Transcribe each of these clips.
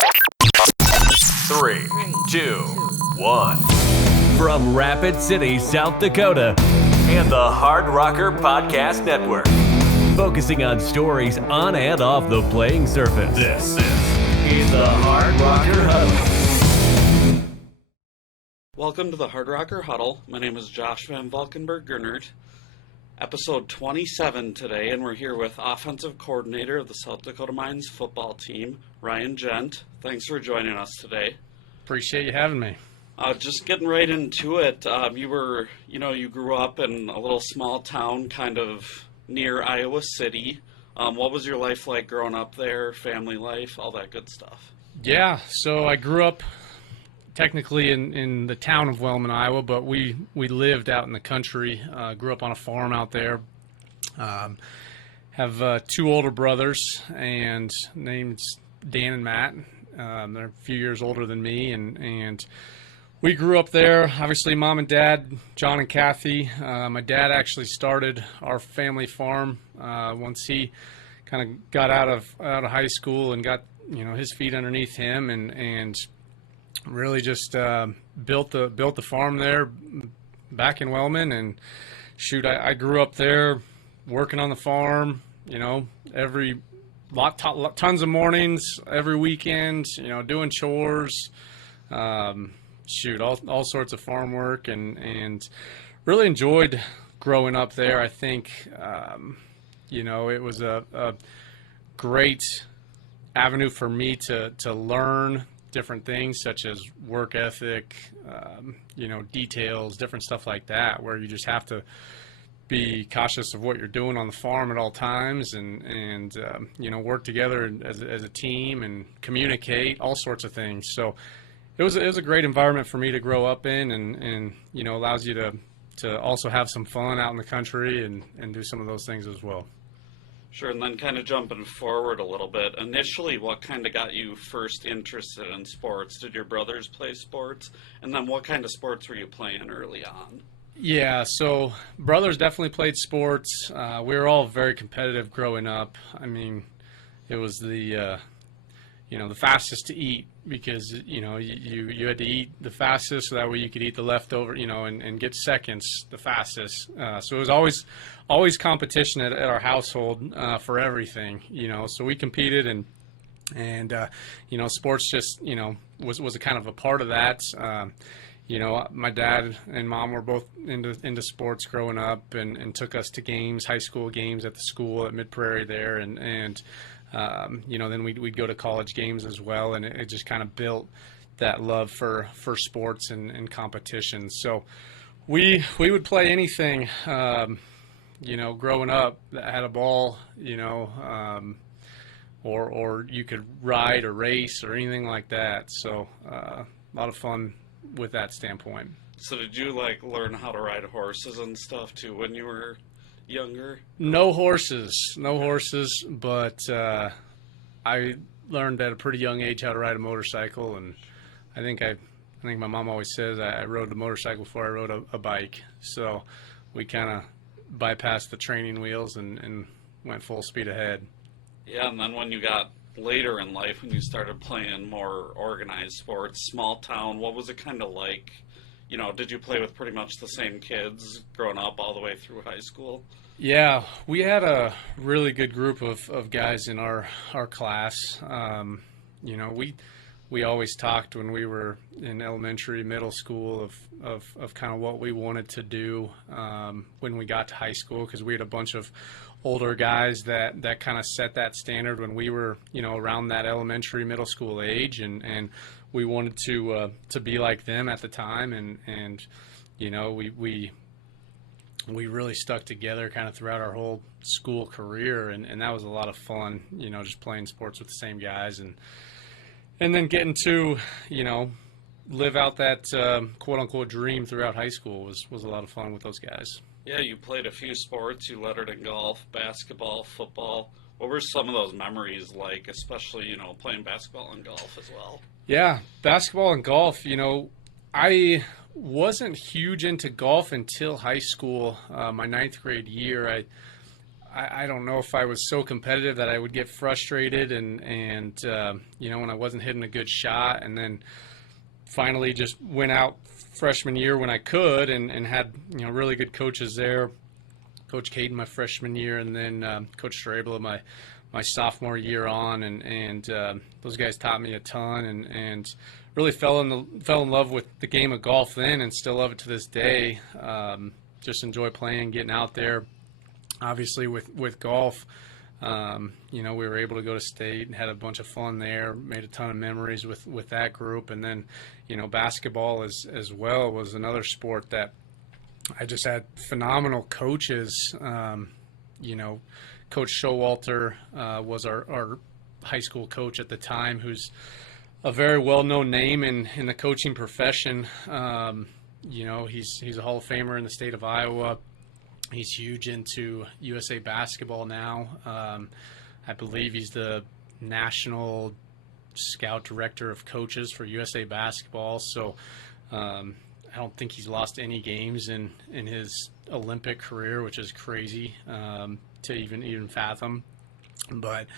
3, 2, 1. From Rapid City, South Dakota, and the Hard Rocker Podcast Network, focusing on stories on and off the playing surface. This is the Hard Rocker Huddle. Welcome to the Hard Rocker Huddle. My name is Josh van Valkenburg-Gernert. Episode 27 today, and we're here with offensive coordinator of the South Dakota Mines football team, Ryan Gent. Thanks for joining us today. Appreciate you having me. Just getting right into it, you grew up in a little small town kind of near Iowa City. What was your life like growing up there, family life, all that good stuff? Yeah, so I grew up technically in the town of Wellman, Iowa, but we lived out in the country. Grew up on a farm out there. Have two older brothers, and names Dan and Matt. They're a few years older than me, and we grew up there. Obviously, mom and dad, John and Kathy. My dad actually started our family farm once he kind of got out of high school and got his feet underneath him, and really just built the farm there back in Wellman. And shoot, I grew up there working on the farm, tons of mornings, every weekend, doing chores, all sorts of farm work, and really enjoyed growing up there. I think, it was a great avenue for me to learn different things such as work ethic, details, different stuff like that, where you just have to be cautious of what you're doing on the farm at all times, and work together as a team and communicate, all sorts of things. So it was a great environment for me to grow up in, and allows you to also have some fun out in the country and do some of those things as well. Sure, and then kind of jumping forward a little bit, initially what kind of got you first interested in sports? Did your brothers play sports? And then what kind of sports were you playing early on? Yeah, so brothers definitely played sports. We were all very competitive growing up. I mean, it was the fastest to eat, because, you had to eat the fastest so that way you could eat the leftover, and get seconds the fastest. So it was always competition at our household for everything, so we competed, and sports just, was a kind of a part of that. My dad and mom were both into sports growing up, and took us to games, high school games at the school at Mid-Prairie there, and then we'd go to college games as well, and it just kind of built that love for sports and competition. So we would play anything, growing up that had a ball, or you could ride or race or anything like that. So a lot of fun with that standpoint. So did you learn how to ride horses and stuff too when you were younger? No horses, but I learned at a pretty young age how to ride a motorcycle, and I think my mom always says I rode a motorcycle before I rode a bike. So we kind of bypassed the training wheels and went full speed ahead. Yeah, and then when you got later in life, when you started playing more organized sports, small town, what was it kind of like? Did you play with pretty much the same kids growing up all the way through high school? Yeah, we had a really good group of guys in our class. We always talked when we were in elementary, middle school of kind of what we wanted to do when we got to high school, because we had a bunch of older guys that kind of set that standard when we were, around that elementary, middle school age, and we wanted to be like them at the time, and we really stuck together kind of throughout our whole school career, and that was a lot of fun, just playing sports with the same guys, and then getting to, live out that quote-unquote dream throughout high school was a lot of fun with those guys. Yeah, you played a few sports. You lettered in golf, basketball, football. What were some of those memories like, especially, playing basketball and golf as well? Yeah, basketball and golf, I wasn't huge into golf until high school. My ninth grade year, I don't know if I was so competitive that I would get frustrated and when I wasn't hitting a good shot, and then finally just went out freshman year when I could and had, really good coaches there. Coach Caden my freshman year, and then Coach Strabla my sophomore year on, and those guys taught me a ton, and really fell in love with the game of golf then, and still love it to this day. Just enjoy playing, getting out there. Obviously with golf, we were able to go to state and had a bunch of fun there, made a ton of memories with that group. And then, basketball as well was another sport that I just had phenomenal coaches. Coach Showalter was our high school coach at the time, who's a very well-known name in the coaching profession. He's a Hall of Famer in the state of Iowa. He's huge into USA basketball now. I believe he's the national scout director of coaches for USA basketball. So I don't think he's lost any games in his Olympic career, which is crazy to even fathom. But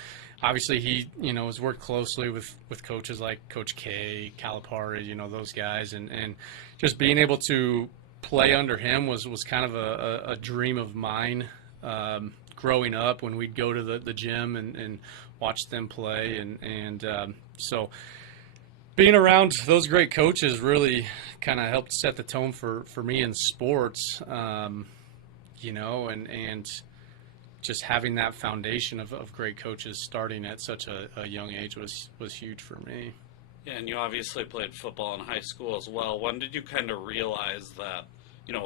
obviously he, has worked closely with coaches like Coach K, Calipari, those guys, and just being able to play under him was kind of a dream of mine growing up, when we'd go to the gym and watch them play. And so being around those great coaches really kind of helped set the tone for me in sports, and just having that foundation of great coaches starting at such a young age was huge for me. Yeah, and you obviously played football in high school as well. When did you kind of realize that,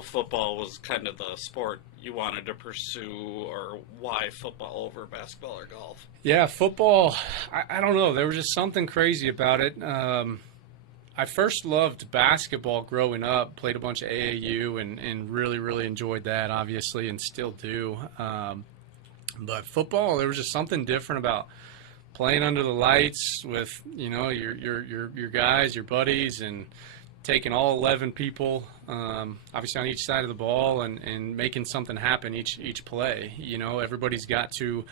football was kind of the sport you wanted to pursue, or why football over basketball or golf? Yeah, football, I don't know. There was just something crazy about it. I first loved basketball growing up, played a bunch of AAU, and really, really enjoyed that, obviously, and still do. But football, there was just something different about playing under the lights with, your guys, your buddies, and taking all 11 people, obviously on each side of the ball, and making something happen each play. Everybody's got to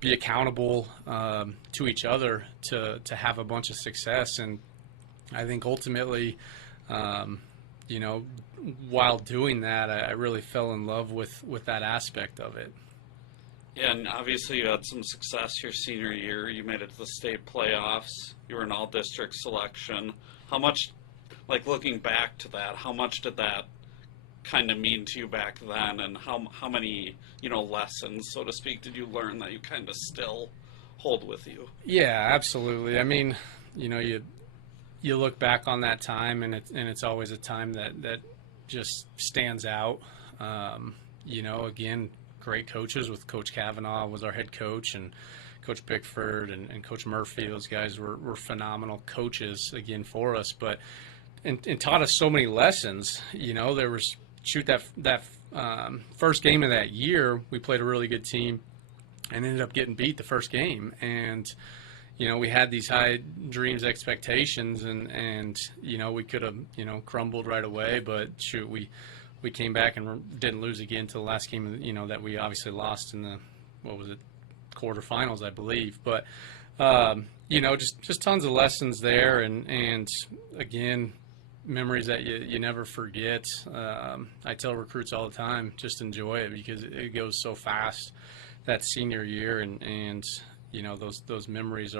be accountable to each other to have a bunch of success. And I think ultimately, while doing that, I really fell in love with that aspect of it. Yeah, and obviously you had some success your senior year. You made it to the state playoffs. You were an all-district selection. How much, looking back to that, how much did that kind of mean to you back then, and how many, lessons, so to speak, did you learn that you kind of still hold with you? Yeah, absolutely. I mean, you look back on that time, and it's always a time that just stands out. Again, great coaches with Coach Kavanaugh was our head coach, and Coach Bickford and Coach Murphy. Those guys were phenomenal coaches, again, for us, but and taught us so many lessons. There was that first game of that year, we played a really good team and ended up getting beat the first game. And, we had these high dreams, expectations, and we could have, crumbled right away, but shoot, we came back and didn't lose again until the last game, that we obviously lost in the, quarterfinals, I believe. But, just tons of lessons there. And again, memories that you never forget. I tell recruits all the time, just enjoy it, because it goes so fast, that senior year. And those memories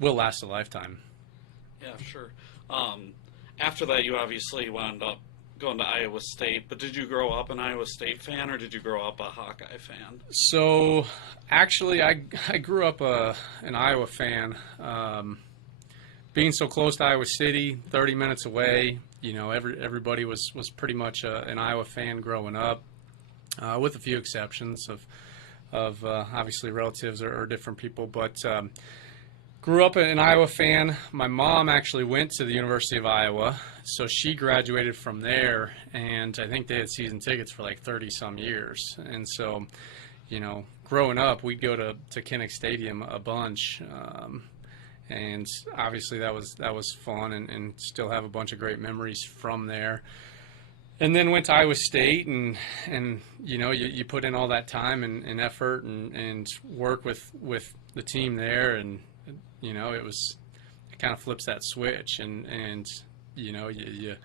will last a lifetime. Yeah, sure. After that, you obviously wound up going to Iowa State, but did you grow up an Iowa State fan, or did you grow up a Hawkeye fan? So actually I grew up an Iowa fan. Being so close to Iowa City, 30 minutes away, everybody was pretty much an Iowa fan growing up, with a few exceptions of obviously relatives or different people, but grew up an Iowa fan. My mom actually went to the University of Iowa, so she graduated from there, and I think they had season tickets for 30-some years. And so, growing up, we'd go to Kinnick Stadium a bunch, and obviously that was fun, and still have a bunch of great memories from there. and then went to Iowa State, and you put in all that time and effort and work with the team there, and it kind of flips that switch, and you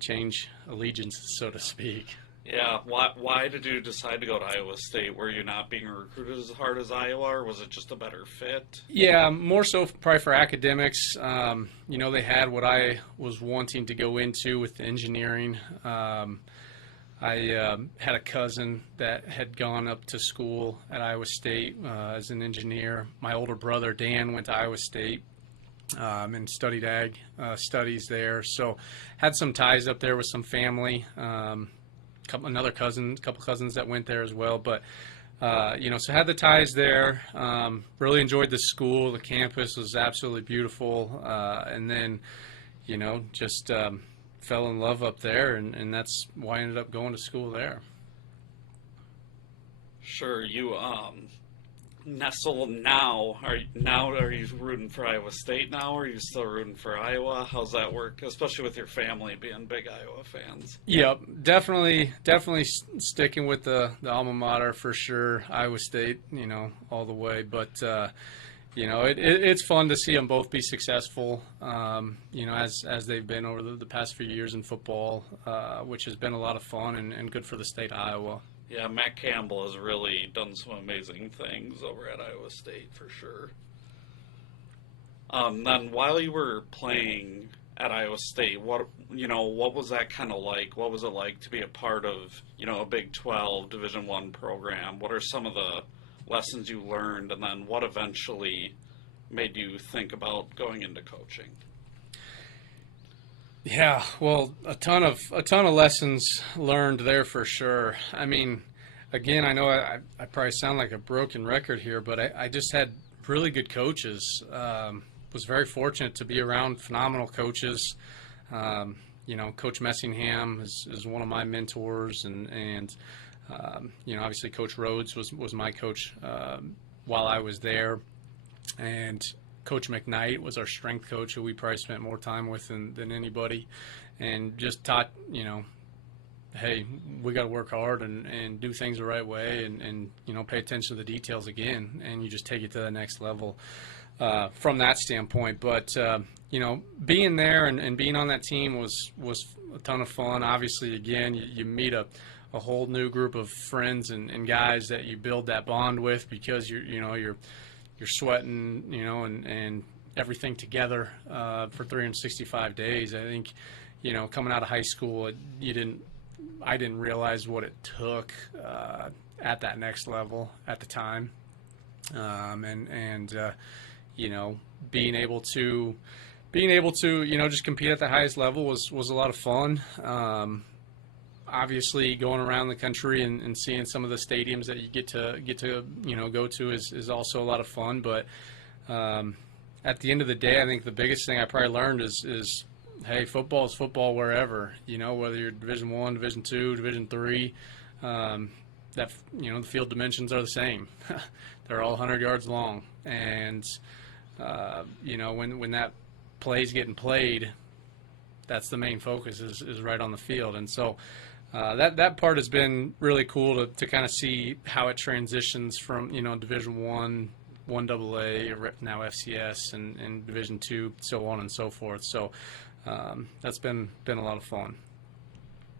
change allegiance, so to speak. Yeah, why did you decide to go to Iowa State? Were you not being recruited as hard as Iowa, or was it just a better fit? Yeah, more so probably for academics. They had what I was wanting to go into with engineering. I had a cousin that had gone up to school at Iowa State as an engineer. My older brother, Dan, went to Iowa State and studied ag studies there. So had some ties up there with some family. Couple cousins that went there as well, but so had the ties there. Really enjoyed the school. The campus was absolutely beautiful, and then just fell in love up there, and that's why I ended up going to school there. Sure, you nestle now. Are you rooting for Iowa State now, or are you still rooting for Iowa? How's that work, especially with your family being big Iowa fans? Yep, definitely sticking with the alma mater for sure. Iowa State, all the way. But it's fun to see them both be successful. As they've been over the past few years in football, which has been a lot of fun and good for the state of Iowa. Yeah, Matt Campbell has really done some amazing things over at Iowa State for sure. Then while you were playing at Iowa State, what was that kind of like? What was it like to be a part of, a Big 12 Division I program? What are some of the lessons you learned, and then what eventually made you think about going into coaching? Yeah, well, a ton of lessons learned there for sure. I mean, again, I know I probably sound like a broken record here, but I just had really good coaches. Was very fortunate to be around phenomenal coaches. Coach Messingham is one of my mentors, and obviously Coach Rhodes was my coach while I was there, and Coach McKnight was our strength coach, who we probably spent more time with than anybody, and just taught, hey, we got to work hard and do things the right way, and pay attention to the details again, and you just take it to the next level from that standpoint. But, being there and being on that team was a ton of fun. Obviously, again, you meet a whole new group of friends and guys that you build that bond with, because you're sweating, and everything together for 365 days. I think, coming out of high school, I didn't realize what it took at that next level at the time, being able to just compete at the highest level was a lot of fun. Obviously, going around the country and seeing some of the stadiums that you get to go to is also a lot of fun. But at the end of the day, I think the biggest thing I probably learned is hey, football is football wherever. Whether you're Division I, Division II, Division III, the field dimensions are the same. They're all 100 yards long, and when that play's getting played, that's the main focus is right on the field. And so that part has been really cool to kind of see how it transitions from Division I, 1AA, now FCS, and Division II, so on and so forth. So that's been a lot of fun.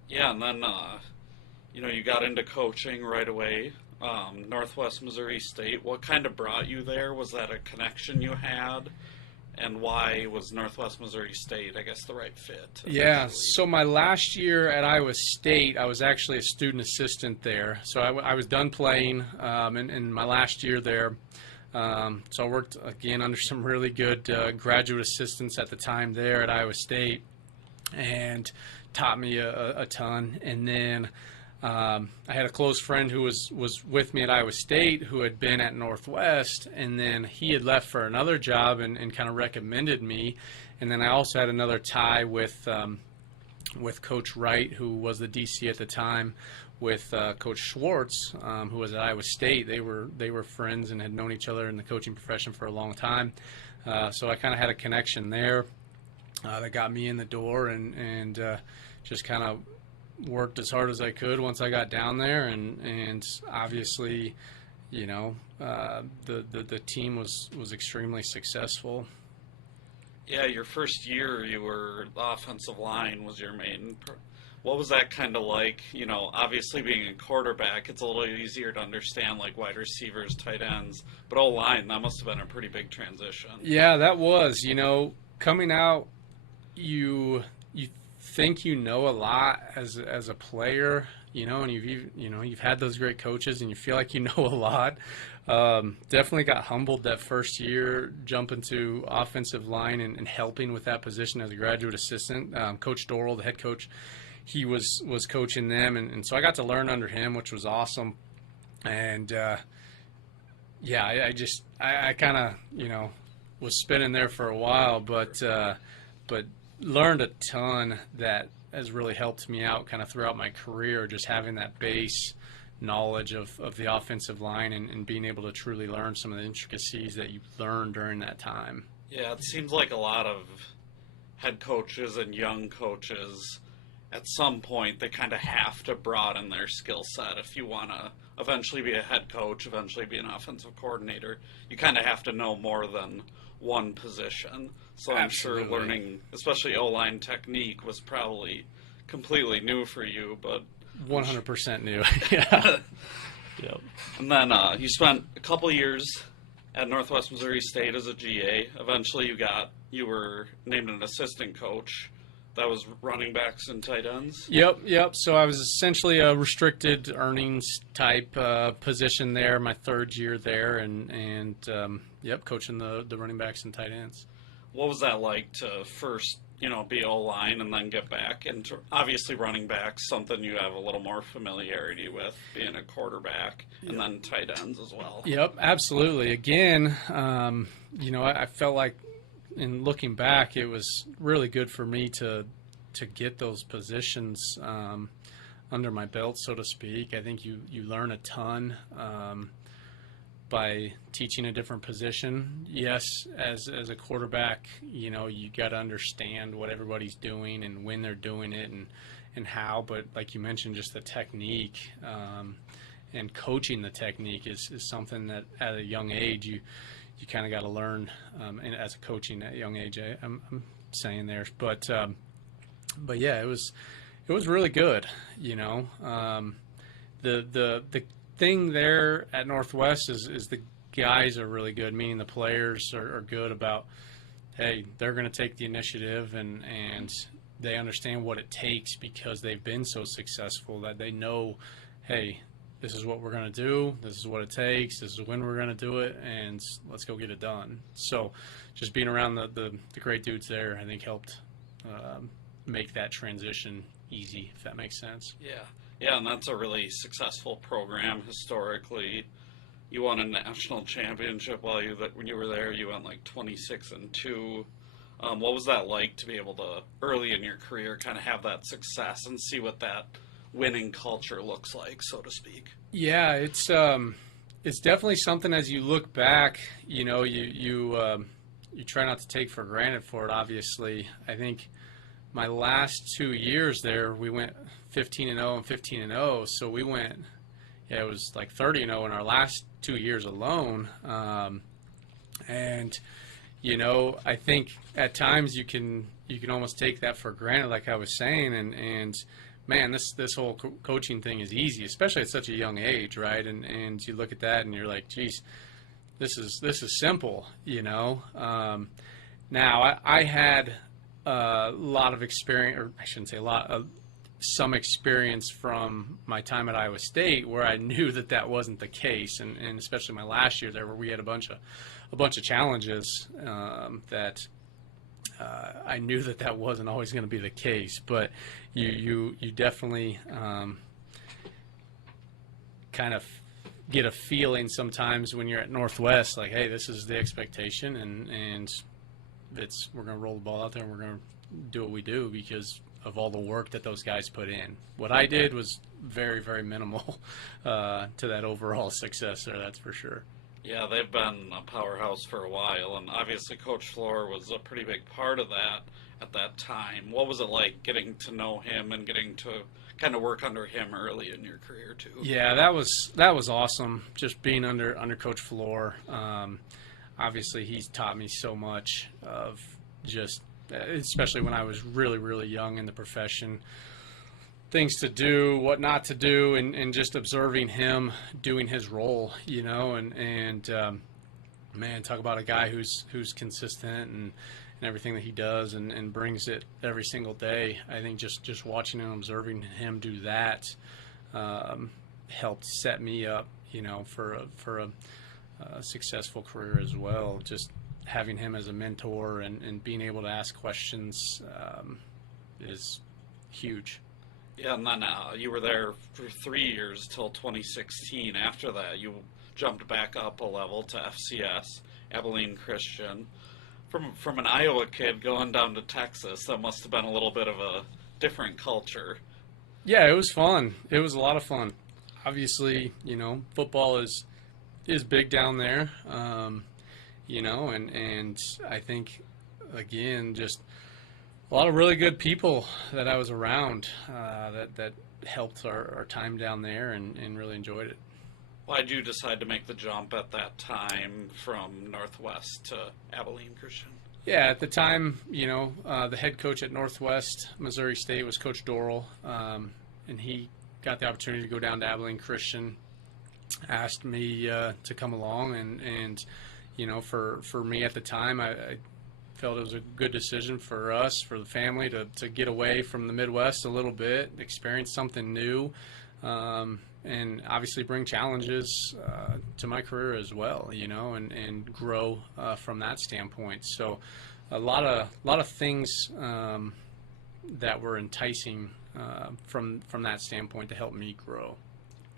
Yeah, and then you got into coaching right away. Northwest Missouri State. What kind of brought you there? Was that a connection you had? And why was Northwest Missouri State, I guess, the right fit? Yeah, so my last year at Iowa State, I was actually a student assistant there. So I was done playing in my last year there. So I worked, again, under some really good graduate assistants at the time there at Iowa State, and taught me a ton. And then I had a close friend who was with me at Iowa State who had been at Northwest, and then he had left for another job and kind of recommended me. And then I also had another tie with Coach Wright, who was the DC at the time, with Coach Schwartz, who was at Iowa State. They were friends and had known each other in the coaching profession for a long time. So I kind of had a connection there that got me in the door, and just kind of worked as hard as I could once I got down there, and obviously, the team was extremely successful. Yeah, your first year, the offensive line was your main. What was that kind of like? Obviously being a quarterback, it's a little easier to understand, like wide receivers, tight ends, but O-line, that must have been a pretty big transition. Yeah, that was. Coming out, you think you know a lot as a player, and you've had those great coaches, and you feel like you know a lot. Definitely got humbled that first year, jumping to offensive line and helping with that position as a graduate assistant. Coach Dorrell, the head coach, he was coaching them, and so I got to learn under him, which was awesome. And I kind of was spinning there for a while, but learned a ton that has really helped me out kind of throughout my career, just having that base knowledge of the offensive line and being able to truly learn some of the intricacies that you learned during that time. Yeah, it seems like a lot of head coaches and young coaches, at some point, they kind of have to broaden their skill set. If you want to eventually be a head coach, eventually be an offensive coordinator, you kind of have to know more than one position. So I'm Absolutely. sure learning, especially O-line technique, was probably completely new for you, but 100% new. Yeah. Yep. And then you spent a couple years at Northwest Missouri State as a GA. Eventually you were named an assistant coach. That was running backs and tight ends? Yep. So I was essentially a restricted earnings type position there, my third year there, and coaching the running backs and tight ends. What was that like to first, be O-line and then get back into, obviously running backs, something you have a little more familiarity with, being a quarterback, and then tight ends as well? Yep, absolutely. Again, I felt like, in looking back, it was really good for me to get those positions under my belt, so to speak. I think you learn a ton by teaching a different position. Yes, as a quarterback, you got to understand what everybody's doing and when they're doing it and how. But like you mentioned, just the technique and coaching the technique is something that at a young age you kind of got to learn, and as a coaching at a young age, I'm saying there, but yeah, it was really good. The thing there at Northwest is the guys are really good, meaning the players are good about, hey, they're going to take the initiative and they understand what it takes because they've been so successful that they know, hey, this is what we're going to do, this is what it takes, this is when we're going to do it, and let's go get it done. So just being around the great dudes there, I think, helped make that transition easy, if that makes sense. Yeah, and that's a really successful program historically. You won a national championship when you were there. You went like 26-2. What was that like to be able to, early in your career, kind of have that success and see what that winning culture looks like, so to speak? Yeah, it's definitely something as you look back, you try not to take for granted for it, obviously. I think my last 2 years there, we went 15-0 and 15-0, so we went, it was like 30-0 in our last 2 years alone. And I think at times you can almost take that for granted, like I was saying, and man, this whole coaching thing is easy, especially at such a young age, right? And you look at that and you're like, geez, this is simple, Now I had a lot of experience, or I shouldn't say a lot, some experience from my time at Iowa State where I knew that wasn't the case, and especially my last year there, where we had a bunch of challenges that I knew that wasn't always going to be the case. But you definitely kind of get a feeling sometimes when you're at Northwest, like, hey, this is the expectation, and we're going to roll the ball out there and we're going to do what we do because of all the work that those guys put in. What I did was very, very minimal to that overall success there, that's for sure. Yeah, they've been a powerhouse for a while, and obviously Coach Flohr was a pretty big part of that at that time. What was it like getting to know him and getting to kind of work under him early in your career too? Yeah, that was awesome. Just being under Coach Flohr. Obviously, he's taught me so much of just, especially when I was really, really young in the profession, things to do, what not to do, and just observing him doing his role, and man, talk about a guy who's consistent and everything that he does and brings it every single day. I think just watching and observing him do that helped set me up, for a successful career as well. Just having him as a mentor and being able to ask questions is huge. Yeah, and then you were there for 3 years till 2016. After that, you jumped back up a level to FCS, Abilene Christian. From an Iowa kid going down to Texas, that must have been a little bit of a different culture. Yeah, it was fun. It was a lot of fun. Obviously, football is big down there, and I think, again, just a lot of really good people that I was around that helped our time down there and really enjoyed it. Why did you decide to make the jump at that time from Northwest to Abilene Christian? Yeah, at the time, the head coach at Northwest Missouri State was Coach Dorrell, and he got the opportunity to go down to Abilene Christian, asked me to come along, and for me at the time, I felt it was a good decision for us, for the family, to get away from the Midwest a little bit, experience something new, and obviously bring challenges to my career as well, and grow from that standpoint. So a lot of things that were enticing from that standpoint to help me grow.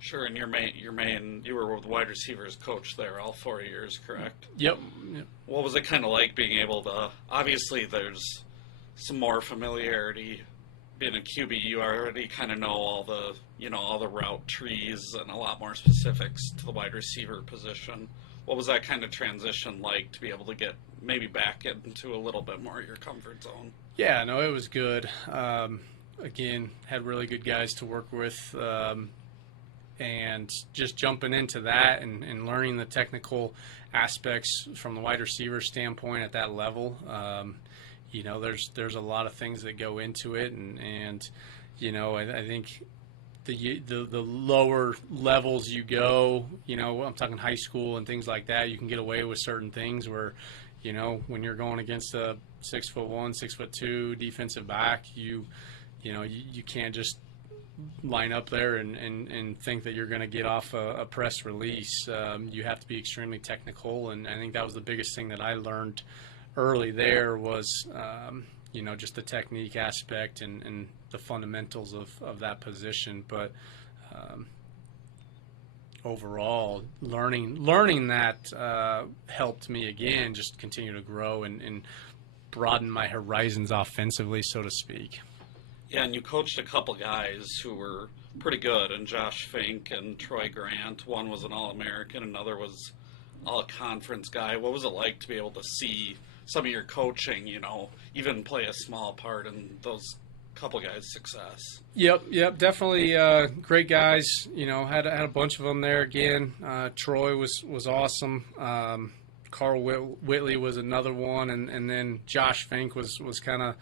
Sure, and you were the wide receivers coach there all 4 years, correct? Yep. What was it kind of like being able to, obviously there's some more familiarity. Being a QB, you already kind of know all the route trees and a lot more specifics to the wide receiver position. What was that kind of transition like to be able to get maybe back into a little bit more of your comfort zone? Yeah, no, it was good. Again, had really good guys to work with. And just jumping into that and learning the technical aspects from the wide receiver standpoint at that level, there's a lot of things that go into it, and I think the lower levels you go, I'm talking high school and things like that, you can get away with certain things where, when you're going against a 6'1", 6'2" defensive back, you can't just line up there and think that you're going to get off a press release. You have to be extremely technical, and I think that was the biggest thing that I learned early there was, just the technique aspect and the fundamentals of that position. But overall, learning that helped me, again, just continue to grow and broaden my horizons offensively, so to speak. Yeah, and you coached a couple guys who were pretty good, and Josh Fink and Troy Grant. One was an All-American, another was All-Conference guy. What was it like to be able to see some of your coaching, even play a small part in those couple guys' success? Yep, definitely great guys. Had a bunch of them there again. Troy was awesome. Carl Whitley was another one, and then Josh Fink was kind of,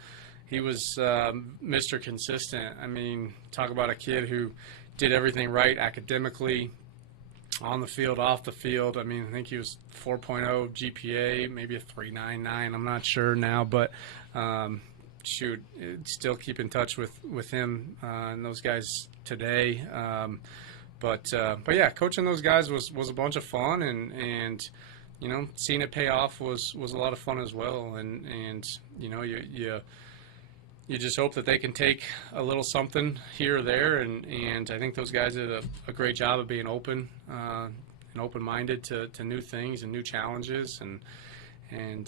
he was Mr. Consistent. I mean, talk about a kid who did everything right academically, on the field, off the field. I mean, I think he was 4.0 GPA, maybe a 3.99. I'm not sure now, but still keep in touch with him and those guys today. But yeah, coaching those guys was a bunch of fun, and seeing it pay off was a lot of fun as well. And you just hope that they can take a little something here or there, and I think those guys did a great job of being open and open-minded to new things and new challenges, and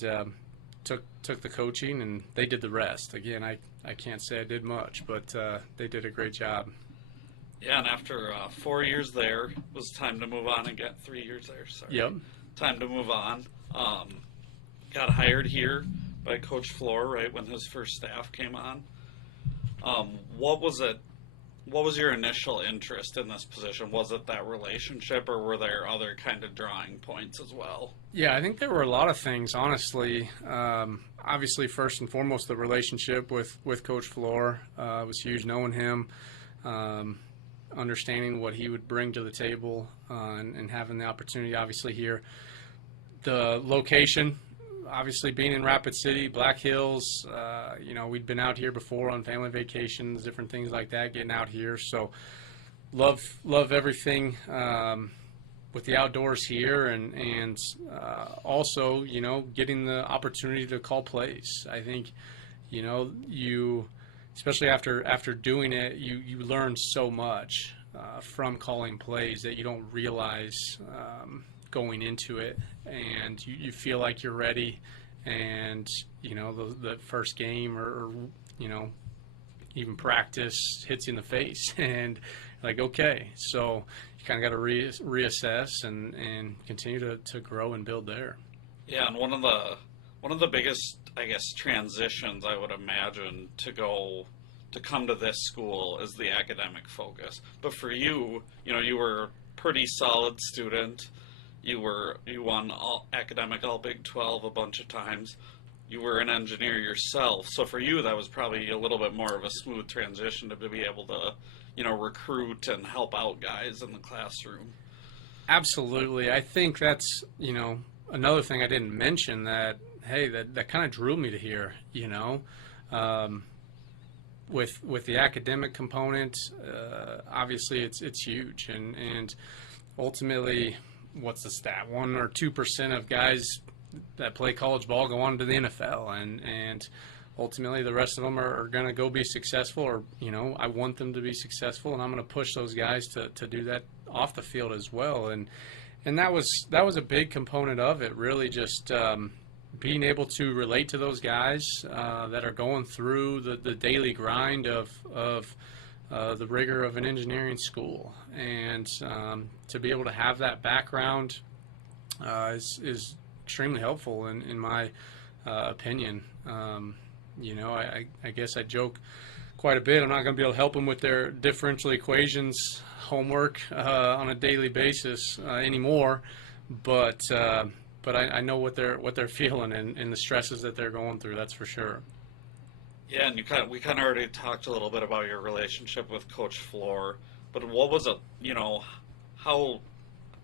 took the coaching, and they did the rest. Again, I can't say I did much, but they did a great job. Yeah, and after 4 years there, it was time to move on and get 3 years there. Sorry. Yep. time to move on. Got hired here by Coach Flohr, right, when his first staff came on. What was it? What was your initial interest in this position? Was it that relationship, or were there other kind of drawing points as well? Yeah, I think there were a lot of things, honestly. Obviously, first and foremost, the relationship with Coach Flohr was huge. Knowing him, understanding what he would bring to the table, and having the opportunity, obviously, here. The location, obviously, being in Rapid City, Black Hills, we'd been out here before on family vacations, different things like that, getting out here. So love everything with the outdoors here, and also, getting the opportunity to call plays. I think, you, especially after doing it, you learn so much from calling plays that you don't realize going into it, and you feel like you're ready, and the first game or even practice hits you in the face, and like, okay, so you kind of got to reassess and continue to grow and build there. Yeah, and one of the biggest, I guess, transitions I would imagine to come to this school is the academic focus. But for you, you were a pretty solid student. You won academic all Big 12 a bunch of times. You were an engineer yourself, so for you that was probably a little bit more of a smooth transition to be able to, recruit and help out guys in the classroom. Absolutely. I think that's, another thing I didn't mention that kind of drew me to here, with the academic component, obviously it's huge, and ultimately, what's the stat? 1 or 2% of guys that play college ball go on to the NFL, and ultimately the rest of them are going to go be successful, or I want them to be successful, and I'm going to push those guys to do that off the field as well, and that was a big component of it, really, just being able to relate to those guys that are going through the daily grind of the rigor of an engineering school, and to be able to have that background is extremely helpful in my opinion. I guess I joke quite a bit. I'm not going to be able to help them with their differential equations homework on a daily basis anymore, but I know what they're feeling and the stresses that they're going through. That's for sure. Yeah, and we kind of already talked a little bit about your relationship with Coach Flohr, but what was it, how,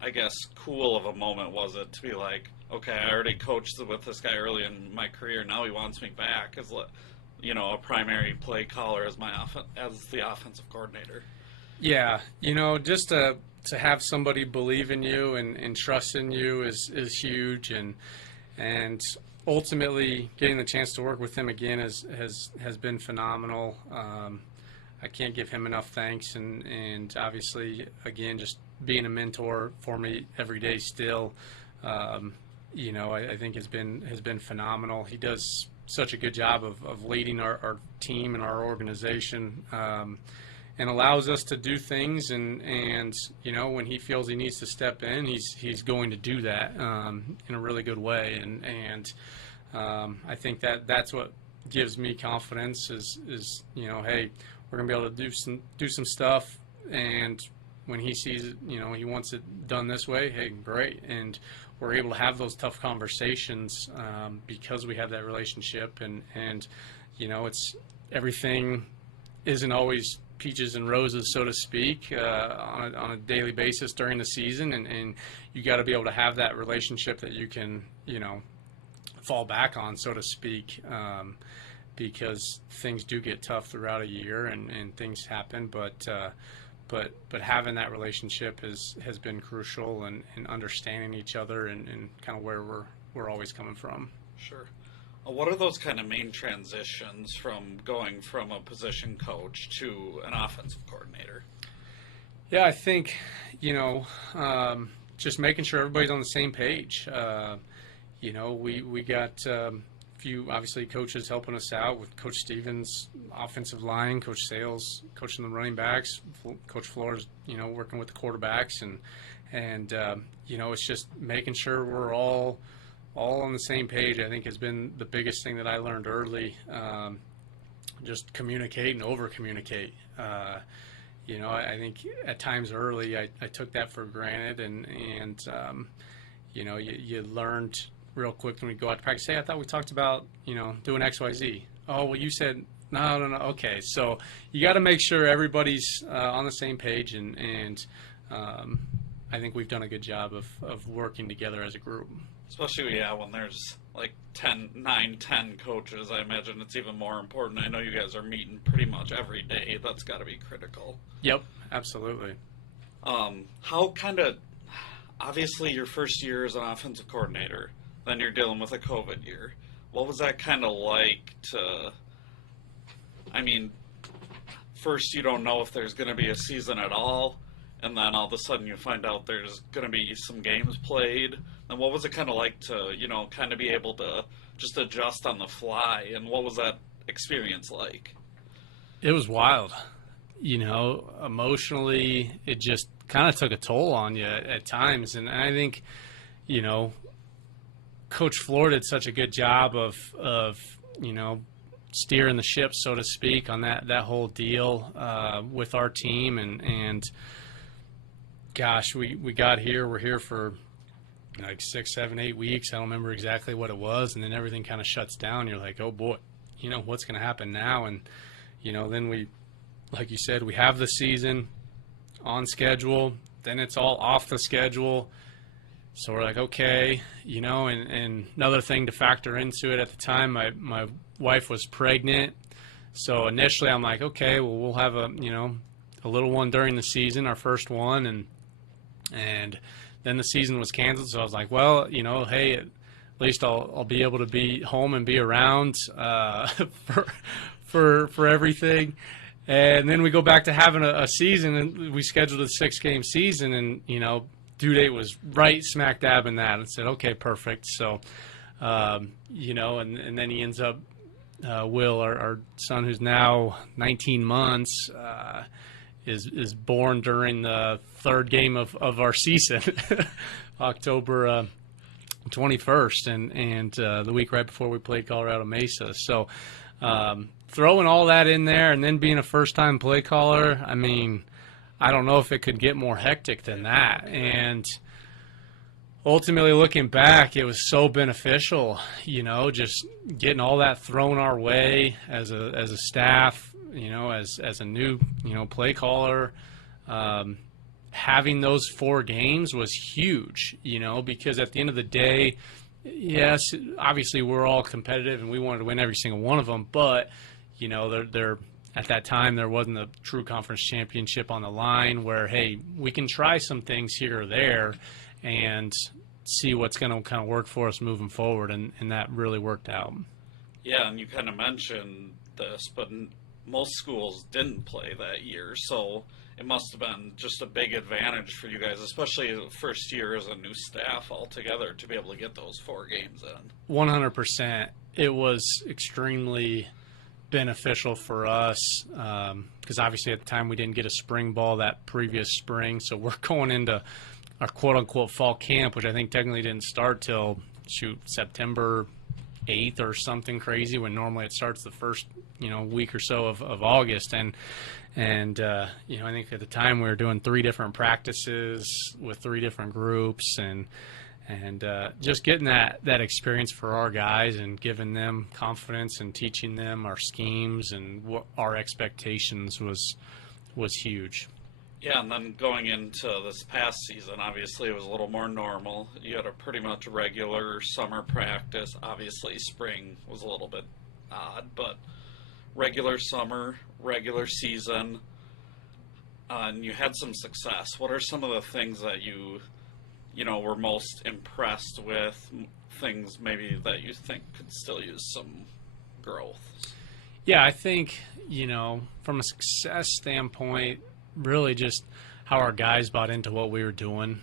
I guess, cool of a moment was it to be like, okay, I already coached with this guy early in my career, now he wants me back as, a primary play caller as the offensive coordinator? Yeah, just to have somebody believe in you and trust in you is huge, and ultimately, getting the chance to work with him again has been phenomenal. I can't give him enough thanks, and obviously, again, just being a mentor for me every day still, I think has been phenomenal. He does such a good job of leading our team and our organization, and allows us to do things, and when he feels he needs to step in, he's going to do that in a really good way, and I think that's what gives me confidence is hey, we're gonna be able to do some stuff, and when he sees it, he wants it done this way, hey, great, and we're able to have those tough conversations because we have that relationship, and it's everything isn't always peaches and roses, so to speak, on a daily basis during the season, and you got to be able to have that relationship that you can fall back on, so to speak, because things do get tough throughout a year, and things happen, but having that relationship has been crucial, and understanding each other and kind of where we're always coming from. Sure. What are those kind of main transitions from going from a position coach to an offensive coordinator? Yeah, I think, just making sure everybody's on the same page. We got a few, obviously, coaches helping us out with Coach Stevens, offensive line, Coach Sales, coaching the running backs, Coach Flohr's, working with the quarterbacks, and it's just making sure we're all on the same page. I think has been the biggest thing that I learned early. Just communicate and over-communicate. I think at times early I took that for granted, and you learned real quick when we go out to practice. Hey, I thought we talked about, doing X, Y, Z. Oh, well, you said, no. Okay. So you got to make sure everybody's on the same page, and I think we've done a good job of working together as a group. Especially, when there's like 10 coaches, I imagine it's even more important. I know you guys are meeting pretty much every day. That's got to be critical. Yep, absolutely. Obviously your first year as an offensive coordinator, then you're dealing with a COVID year. What was that kind of like first you don't know if there's going to be a season at all, and then all of a sudden you find out there's going to be some games played. And what was it kind of like to, kind of be able to just adjust on the fly, and what was that experience like? It was wild. Emotionally, it just kind of took a toll on you at times. And I think, Coach Flohr did such a good job of steering the ship, so to speak, on that whole deal with our team. And gosh, we got here. We're here for like 6, 7, 8 weeks. I don't remember exactly what it was. And then everything kind of shuts down. You're like, oh, boy, what's going to happen now? And, then we, like you said, we have the season on schedule. Then it's all off the schedule. So we're like, okay, and another thing to factor into it at the time, my wife was pregnant. So initially I'm like, okay, well, we'll have a little one during the season, our first one. And then the season was canceled. So I was like, well, hey, at least I'll be able to be home and be around for everything. And then we go back to having a season, and we scheduled a 6-game season, and, due date was right smack dab in that. And said, okay, perfect. So, and then he ends up, Will, our son, who's now 19 months, is born during the third game of our season, October 21st, and the week right before we played Colorado Mesa. So throwing all that in there, and then being a first-time play caller, I don't know if it could get more hectic than that. And ultimately, looking back, it was so beneficial, just getting all that thrown our way as a staff, as a new, play caller. Having those 4 games was huge, because at the end of the day, yes, obviously we're all competitive and we wanted to win every single one of them, but, they're at that time, there wasn't a true conference championship on the line where, hey, we can try some things here or there and see what's going to kind of work for us moving forward, and that really worked out. Yeah, and you kind of mentioned this, but most schools didn't play that year, so it must have been just a big advantage for you guys, especially the first year as a new staff altogether, to be able to get those 4 games in. 100%. It was extremely beneficial for us because obviously at the time we didn't get a spring ball that previous spring, so we're going into our quote-unquote fall camp, which I think technically didn't start till September 8th or something crazy, when normally it starts the first week or so of August. And I think at the time we were doing 3 different practices with 3 different groups, and just getting that experience for our guys and giving them confidence and teaching them our schemes and what our expectations was huge. Yeah, and then going into this past season, obviously it was a little more normal. You had a pretty much regular summer practice. Obviously spring was a little bit odd, but regular summer, regular season, and you had some success. What are some of the things that you were most impressed with, things maybe that you think could still use some growth? Yeah, I think, from a success standpoint, really just how our guys bought into what we were doing,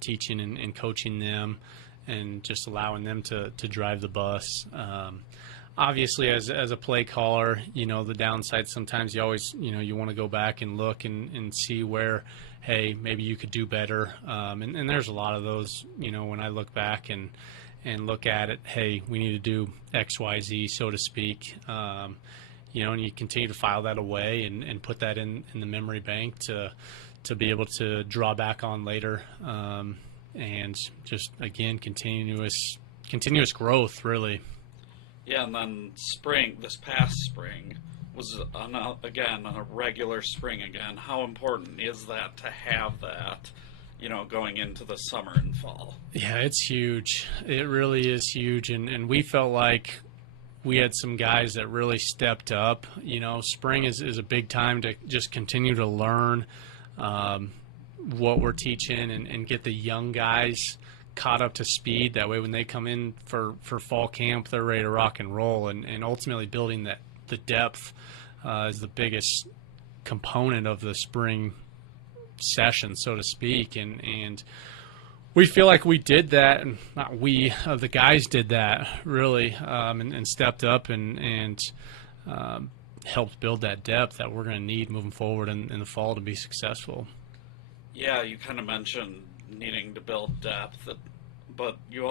teaching and coaching them, and just allowing them to drive the bus. Obviously, as a play caller, the downside sometimes you always, you want to go back and look and see where, hey, maybe you could do better. And there's a lot of those, when I look back and look at it, hey, we need to do X, Y, Z, so to speak. And you continue to file that away and put that in the memory bank to be able to draw back on later. And just, again, continuous growth, really. Yeah, and then this past spring, was a regular spring again. How important is that to have that, going into the summer and fall? Yeah, it's huge. It really is huge. And we felt like we had some guys that really stepped up. Spring is a big time to just continue to learn what we're teaching and get the young guys caught up to speed. That way when they come in for fall camp, they're ready to rock and roll, and ultimately building the depth is the biggest component of the spring session, so to speak. And we feel like we did that, and not we, the guys did that really, and stepped up and helped build that depth that we're going to need moving forward in the fall to be successful. Yeah, you kind of mentioned needing to build depth, but you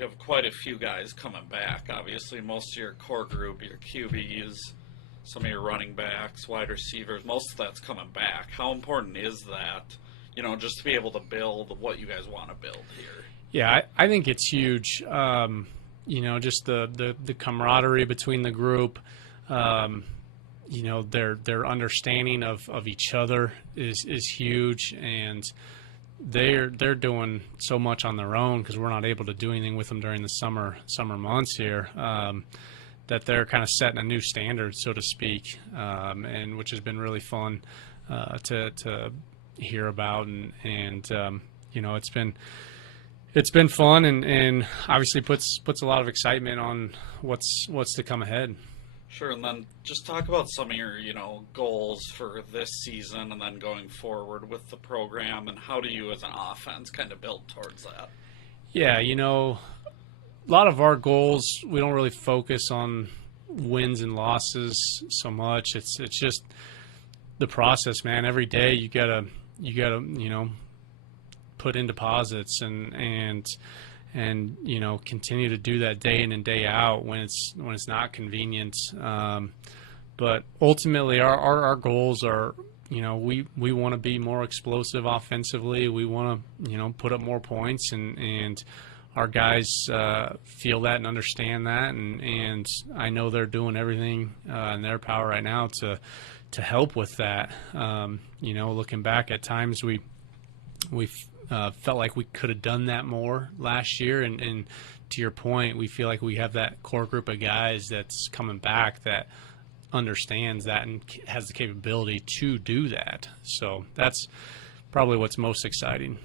have quite a few guys coming back. Obviously, most of your core group, your QBs, some of your running backs, wide receivers, most of that's coming back. How important is that, just to be able to build what you guys want to build here? Yeah, I think it's huge. Just the camaraderie between the group, their understanding of each other is huge, and they're doing so much on their own because we're not able to do anything with them during the summer months here, that they're kind of setting a new standard, so to speak, and which has been really fun to hear about, and it's been fun, and obviously puts a lot of excitement on what's to come ahead. Sure, and then just talk about some of your, goals for this season and then going forward with the program, and how do you as an offense kind of build towards that? Yeah, a lot of our goals, we don't really focus on wins and losses so much. It's just the process, man. Every day you gotta put in deposits and continue to do that day in and day out when it's not convenient. But ultimately our goals are, we want to be more explosive offensively. We want to, put up more points, and our guys feel that and understand that. And I know they're doing everything in their power right now to help with that. Looking back at times we felt like we could have done that more last year, and to your point, we feel like we have that core group of guys that's coming back that understands that and has the capability to do that. So that's probably what's most exciting.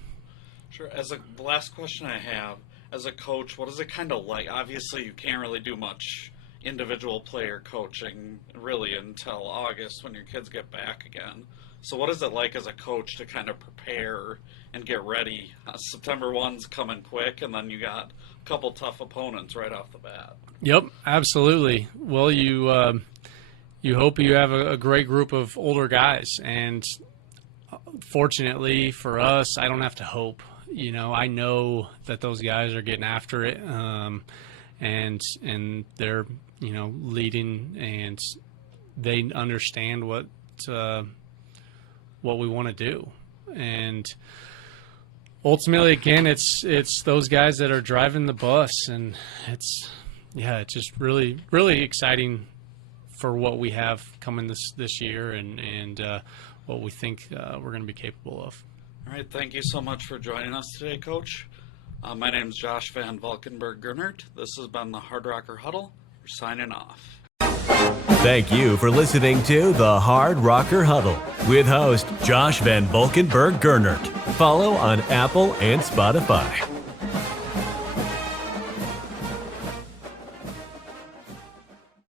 Sure. The last question I have, as a coach, what is it kind of like? Obviously, you can't really do much individual player coaching really until August when your kids get back again. So what is it like as a coach to kind of prepare and get ready? September 1's coming quick, and then you got a couple tough opponents right off the bat. Yep, absolutely. Well, you hope you have a great group of older guys, and fortunately for us, I don't have to hope. I know that those guys are getting after it, and they're leading, and they understand what we want to do. And ultimately, again, it's those guys that are driving the bus, and it's just really, really exciting for what we have coming this year, and what we think we're going to be capable of. All right, thank you so much for joining us today, Coach. My name is Josh Van Valkenburg-Gernert. This has been the Hard Rocker Huddle. We're signing off. Thank you for listening to the Hard Rocker Huddle with host Josh Van Valkenburg-Gernert. Follow on Apple and Spotify.